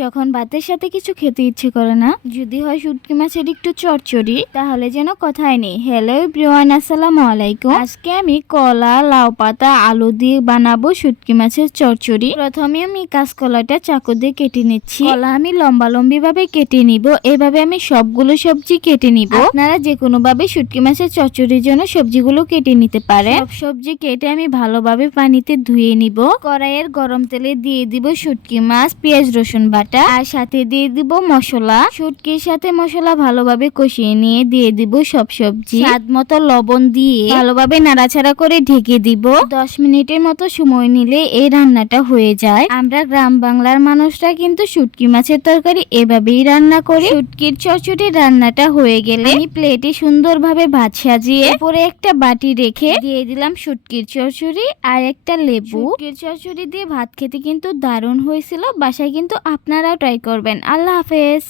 যখন ভাতের সাথে কিছু খেতে ইচ্ছে করে না, যদি হয় শুটকি মাছের একটু চচ্চড়ি, তাহলে যেন কথাই নেই। হ্যালো এভরিওয়ান, আসসালামু আলাইকুম। আজকে আমি কলা, লাউ পাতা, আলু দিয়ে বানাবো শুটকি মাছের চচ্চড়ি। প্রথমে আমি কাঁচকলাটা চাকু দিয়ে কেটে নিচ্ছি। কলা আমি লম্বা লম্বি ভাবে কেটে নিব। এভাবে আমি সবগুলো সবজি কেটে নিব। আপনারা যে কোনো ভাবে শুটকি মাছের চচ্চড়ির জন্য সবজিগুলো কেটে নিতে পারে। সব সবজি কেটে আমি ভালোভাবে পানিতে ধুয়ে নিব। কড়াইয়ের গরম তেলে দিয়ে দিব শুটকি মাছ, পেঁয়াজ রসুন বাটা, আর সাথে দিয়ে দিব মশলা। শুটকির সাথে মশলা ভালোভাবে কষিয়ে নিয়ে দিয়ে দিব সব সবজি, স্বাদ মতো লবণ দিয়ে ভালোভাবে নাড়াচাড়া করে ঢেকে দিব। 10 মিনিটের মতো সময় নিলে এই রান্নাটা হয়ে যায়। আমরা গ্রাম বাংলার মানুষরা কিন্তু শুটকি মাছের তরকারি এভাবেই রান্না করি। শুটকির চচ্চড়ি রান্নাটা হয়ে গেলে আমি প্লেটে সুন্দরভাবে ভাত সাজিয়ে উপরে একটা বাটি রেখে দিয়ে দিলাম শুটকির চচ্চড়ি আর একটা লেবু। শুটকির চচ্চড়ি দিয়ে ভাত খেতে কিন্তু দারুণ হয়েছিল। বাসায় কিন্তু আপনারাও ট্রাই করবেন। আল্লাহ হাফেজ।